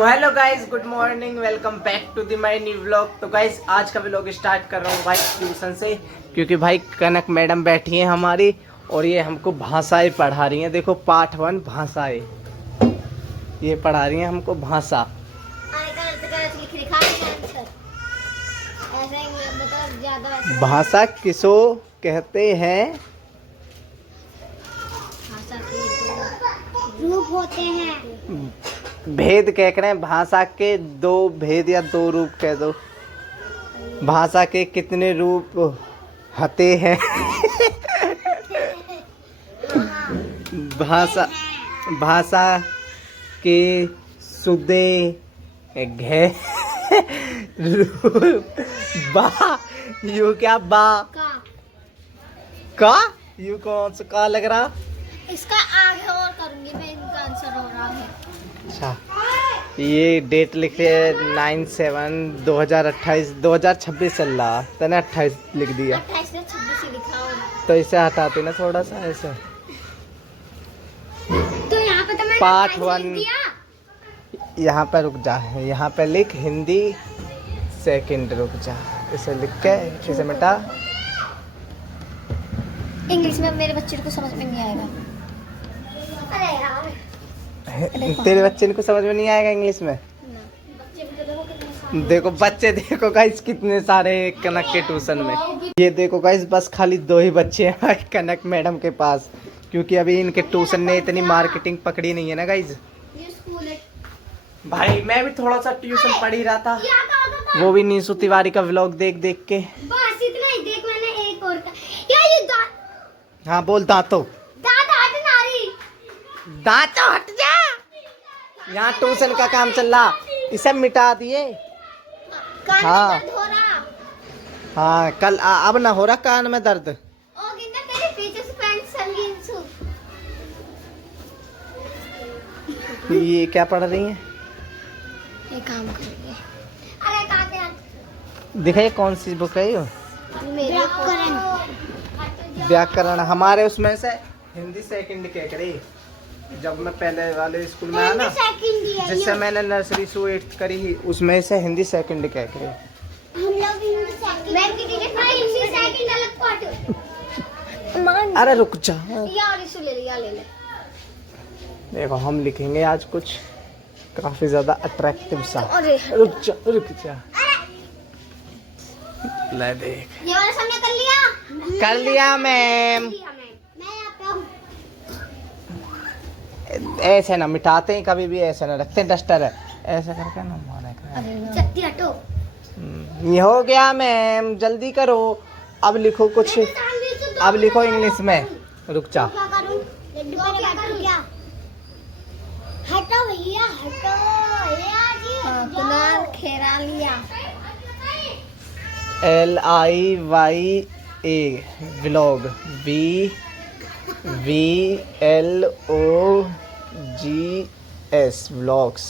तो hello guys, good morning, welcome back to the my new vlog. तो guys आज का व्लॉग स्टार्ट कर रहा हूँ भाई ट्यूशन से, क्योंकि भाई कनक मैडम बैठी हैं हमारी और ये हमको भाषाएं पढ़ा रही हैं। देखो पार्ट 1 भाषाएं, ये पढ़ा रही हैं हमको भाषा। भाषा किसो कहते हैं? रूप होते हैं। भेद कह रहे हैं, भाषा के 2 भेद या 2 रूप कह दो। भाषा के कितने रूप होते हैं? भाषा के सुदे घे रूप बा यू क्या बा का यू कौन सा का लग रहा? इसका आगे और करूंगी मैं, इनका आंसर हो रहा है। अच्छा, ये डेट लिखे 9/7/2028 2026 चल रहा, तने 28 लिख दिया। 28 से 26 ही लिखा और तो इसे हटाते ना थोड़ा सा ऐसे। तो यहाँ पे तो मैंने पार्ट 28 1 लिख दिया। यहाँ पे रुक जा, यहाँ पे लिख हिंदी सेकंड, रुक जा, इसे लिख के इसे मिटा। इंग्लिश में मेरे बच्चे को समझ में नहीं आएगा। अरे यार, तेरे बच्चे को समझ में नहीं आएगा इंग्लिश में? बच्चे भी तो देखो कितने सारे। देखो बच्चे, देखो गाइस कितने सारे कनक के ट्यूशन में। ये देखो गाइस बस खाली 2 ही बच्चे हैं कनक मैडम के पास, क्योंकि अभी इनके ट्यूशन ने इतनी मार्केटिंग पकड़ी नहीं है ना गाइस। ये स्कूल है भाई मैं भी थोड़ा सा ट्यूशन पढ़ ही रहा था, वो भी नीशू तिवारी का व्लॉग देख देख के। बस इतना ही। देख मैंने एक और का यार, ये हाँ बोल, दांतों दांत नारी। दांतों हट जा। यहाँ ट्यूशन का काम चल रहा, इसे मिटा दिए। कान हाँ। में दर्द हो रहा। हाँ कल अब ना हो रहा कान में दर्द। ओ गिंदा तेरे पीछे से पैंट संगीन सु। ये क्या पढ़ रही हैं? ये काम करेंगे। अरे काटे हट। दिखाइए कौन सी बुक है ये? मेरे व्याकरण। हमारे उसमें से हिंदी सेकंड कह करे, जब मैं पहले वाले स्कूल में आया ना, जिससे मैंने नर्सरी से 8th करी, उसमें से हिंदी सेकंड कह करे। हम लोग हिंदी सेकंड। मैम की टीचर का हिंदी सेकंड अलग पार्ट मान। अरे रुक जा यार इसे ले लिया, ले ले। देखो हम लिखेंगे आज कुछ काफी ज्यादा अट्रैक्टिव सा। अरे रुक जा ले देख। ये वाला सबने कर लिया। कर लिया मैम। मैं आता हूँ। ऐसे ना मिटाते हैं, कभी भी ऐसे ना रखते हैं, डस्टर है ऐसे करके ना मारे। चट्टी हटो। ये हो गया मैम, जल्दी करो। अब लिखो कुछ, अब लिखो इंग्लिश में। रुक जा। क्या करूँ? लड्डू क्या करूँ? क्या? हटो भैया हटो। कुनाल खेरा लिया। LIYA vlog VLOGS vlogs.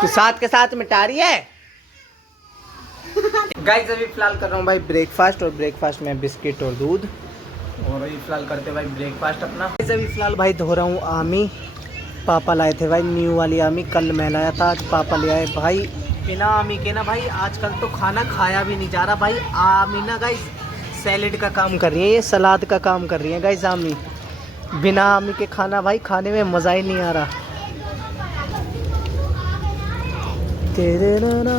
तो साथ के साथ मिटा रही है गाइस। अभी फिलहाल कर रहा हूँ भाई ब्रेकफास्ट, और ब्रेकफास्ट में बिस्किट और दूध। और अभी फिलहाल करते भाई ब्रेकफास्ट अपना। अभी फिलहाल भाई धो रहा हूँ आमी। पापा लाए थे भाई न्यू वाली आमी, कल मैं लाया था, आज पापा ले आए भाई। बिना आमी के ना भाई आजकल तो खाना खाया भी नहीं जा रहा भाई। आमी ना गाइस सैलेड का काम कर रही है, ये सलाद का काम कर रही है गाइस आमी। बिना आमी के खाना भाई खाने में मज़ा ही नहीं आ रहा। तेरे नाना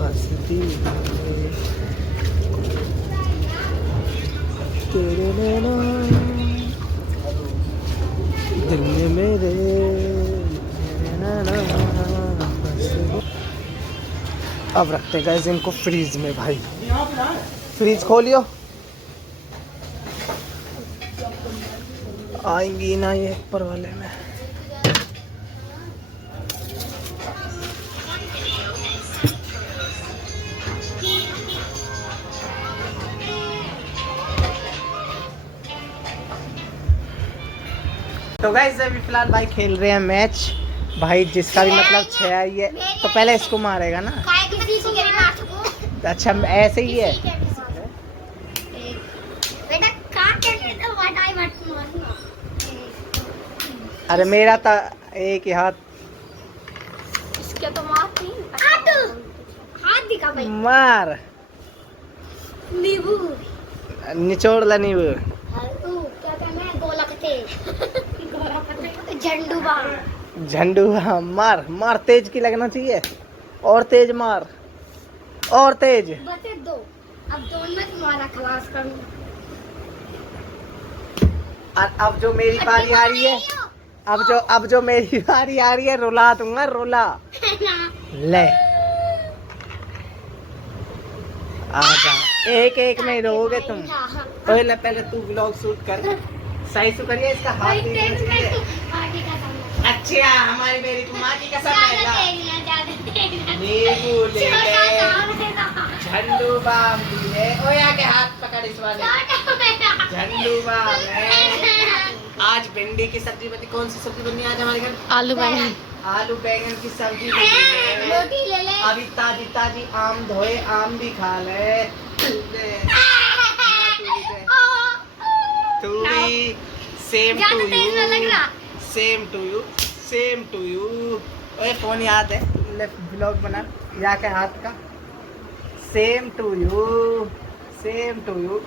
बसती तेरे नाना दिल में मेरे नाना बसती। अब रखते हैं गाइस इनको फ्रीज में भाई। फ्रीज खोलियो, आएंगी ना ये ऊपर वाले में। तो गाइस अभी फिलहाल भाई खेल रहे हैं मैच भाई, जिसका भी मतलब 6 आई है तो पहले इसको मारेगा ना। अच्छा ऐसे ही है। बेटा काट के तो हटाई मत मारना। अरे मेरा था एक ही हाथ। इसके तो मारती हाथ दिखा भाई। मार नींबू निचोड़ ला नींबू। क्या कहना है गोला कते झंडू बाम। झंडू हाँ, मार मार, तेज की लगना चाहिए, और तेज मार, और तेज। बचे दो, अब दोनों में तुम्हारा खलास करूं। और अब जो मेरी बारी आ रही है, अब जो मेरी बारी आ रही है, रुला दूंगा, रुला। ले आजा, एक एक में रोगे तुम। पहले पहले तू व्लॉग शूट कर, सही से करिए, इसका हाथ नहीं होना चाहिए। अच्छा हमारी मेरी माँ की कसम है। नींबू ले ले, झंडू बाम ले, ओ आके हाथ पकड़ इस वाले। झंडू बाम है। आज भिंडी की सब्जी बनी। कौन सी सब्जी बनी आज हमारे घर? आलू बैंगन। आलू बैंगन की सब्जी बनी है। रोटी ले ले। अभी ताजी ताजी आम धोए, आम भी खा ले। तू भी same to you, same to you, same to you. ओए फोन याद है, लेफ्ट ब्लॉग बना या के हाथ का। Same to you, same to you,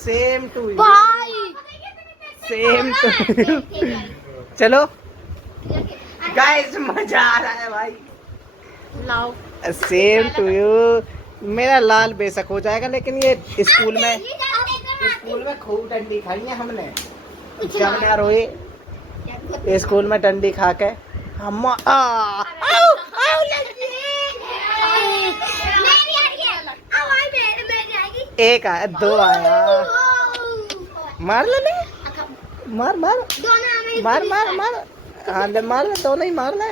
same to you, same to you. चलो गाइस, मजा आ रहा है भाई। लाओ। Same to you. मेरा लाल बेशक हो जाएगा, लेकिन ये स्कूल में खूब डंडी खाई है हमने जब ना रोए। स्कूल में डंडी खा के हम एक आया, दो आया। मार ले, मार मार मार मार मार, हाँ ले मार ले, दोनों ही मार ले।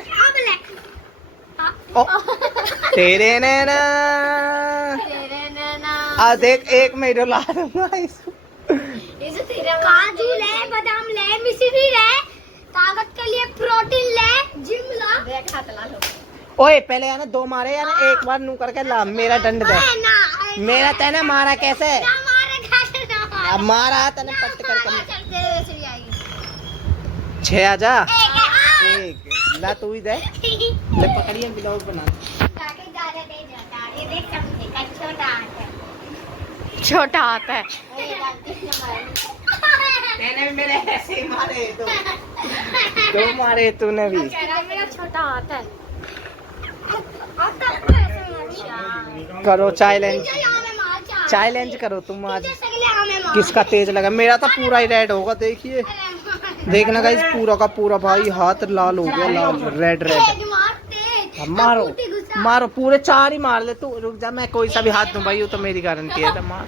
ओ तेरे नैना, आ देख, एक में डुला दूंगा इसको। काजू ले, बादाम ले, मिश्री ले, ताकत के लिए प्रोटीन ले, जिम ला। देख हाथ ला लो। ओए पहले यार दो मारे, यार एक बार नू करके ला, मेरा दंड दे। मेरा तेने मारा कैसे? अब मारा तने पट करके। 6 आजा। एक ला, तू ही दे। ले पकड़िए, ब्लॉग बना। छोटा हाथ है। मैंने भी मेरे ऐसे ही मारे, दो मारे तूने भी। मेरा छोटा हाथ है। करो चैलेंज, चैलेंज करो तुम आज, किसका तेज लगा। मेरा तो पूरा ही रेड होगा, देखिए देखना गाइस, पूरा का पूरा भाई हाथ लाल हो गया, लाल रेड रेड। मारो मारो, पूरे 4 ही मार ले तू। रुक जा, मैं कोई सा भी हाथ दूं भाई, वो तो मेरी गारंटी है। तो मार,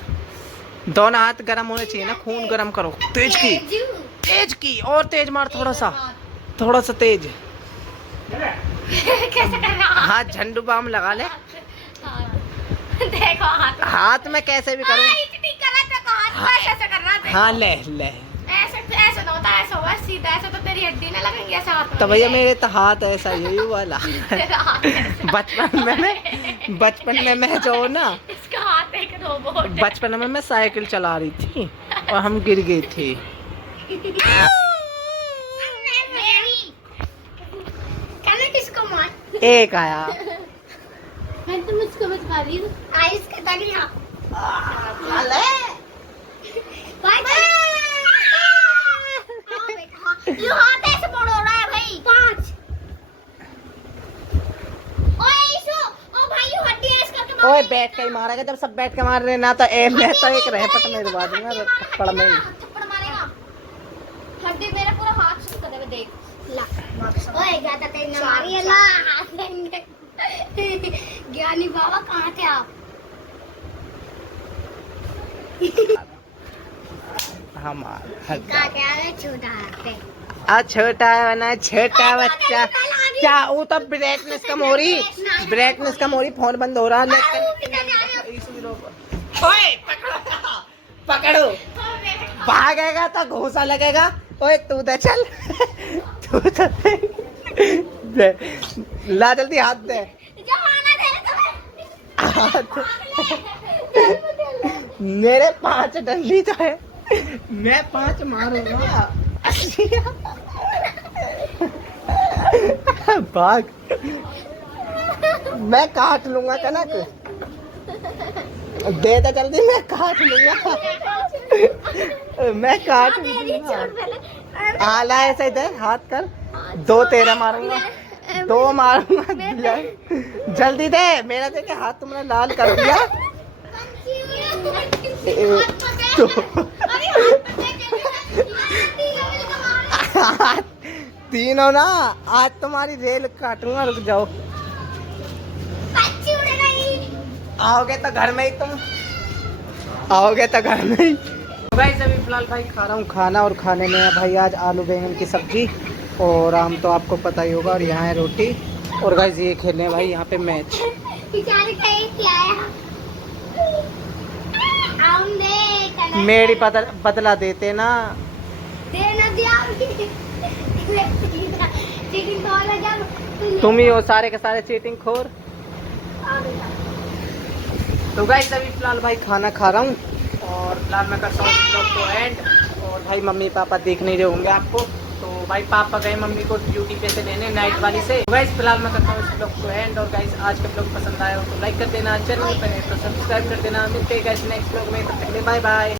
दोनों हाथ गर्म होने चाहिए ना, खून गर्म करो। तेज की, तेज की, और तेज मार, थोड़ा सा तेज। हाथ झंडू बाम लगा ले। देखो हाथ में कैसे भी करूँ। हाँ ले ले, ऐसे ना होता, ऐसा होगा सीधा, ऐसा तो तेरी हड्डी ना लगेंगी, ऐसा हाथ। तो भैया मेरे तो हाथ ऐसा ही वाला। बचपन में मैं जो ना, इसका हाथ एक रोबोट। बचपन में मैं साइकिल चला रही थी और हम गिर गए थे। एक आया। मैं तो मुझको बच पा रही हूँ। आइस का तगड़ा। ये हाथ ऐसे मोड़ हो रहा है भाई। 5। ओ भाई ये हड्डी है इसका के। ओए बैठ के ही मारेगा, जब सब बैठ के मार रहे ना, तो एम है तो एक रहपट मेरे बाद दूंगा थप्पड़ में। थप्पड़ मारेगा। हड्डी मेरा पूरा हाथ शुरू कर दे, देख। ला ओए ज्यादा तेज ना मारिए ला। ज्ञानी बाबा कहाँ थे आप? हमारा क्या है, छोटा हाथ है। छोटा है ना, छोटा बच्चा। क्या वो तो ब्राइटनेस कम हो रही, ब्राइटनेस कम हो रही, फोन बंद हो रहा है। ओए पकड़ो, भागेगा तो घूसा लगेगा। ओए तू दे, चल तू तो दे, ला जल्दी हाथ दे। मेरे 5 डंडी तो है, मैं 5 मारूंगा। भाग, मैं काट लूंगा कनक, दे दे जल्दी, मैं काट लूंगा, मैं काट लूंगा। आला ऐसे इधर हाथ कर, 2 तेरा मारूंगा, 2 मारूंगा, जल्दी दे, मेरा देखे हाथ तुमने लाल कर दिया। तीनों ना, आज तुम्हारी रेल काटूंगा, रुक जाओ। आओगे तो घर में ही, तुम आओगे तो घर में ही। भाई अभी फिलहाल भाई खा रहा हूँ खाना, और खाने में है भाई आज आलू बैंगन की सब्जी, और आम तो आपको पता ही होगा, और यहाँ है रोटी, और गाइस ये खेल रहे हैं भाई यहाँ पे मैच। मेरी बदला देते ना, तुम ही हो सारे के सारे चीटिंग खोर। तो गाइस अभी फिलहाल भाई खाना खा रहा हूँ, और फिलहाल मैं करता हूँ इस ब्लॉग को एंड। और भाई मम्मी पापा देख नहीं रहे होंगे आपको, तो भाई पापा गए मम्मी को ड्यूटी पे से लेने नाइट वाली से। तो गाइस फिलहाल मैं करता हूँ इस ब्लॉग को एंड। और गाइस आज का ब्लॉग पसंद आया हो तो लाइक कर देना, चैनल पर तो सब्सक्राइब कर देना। मिलते हैं गाइस नेक्स्ट ब्लॉग में, तब तक के लिए बाय बाय।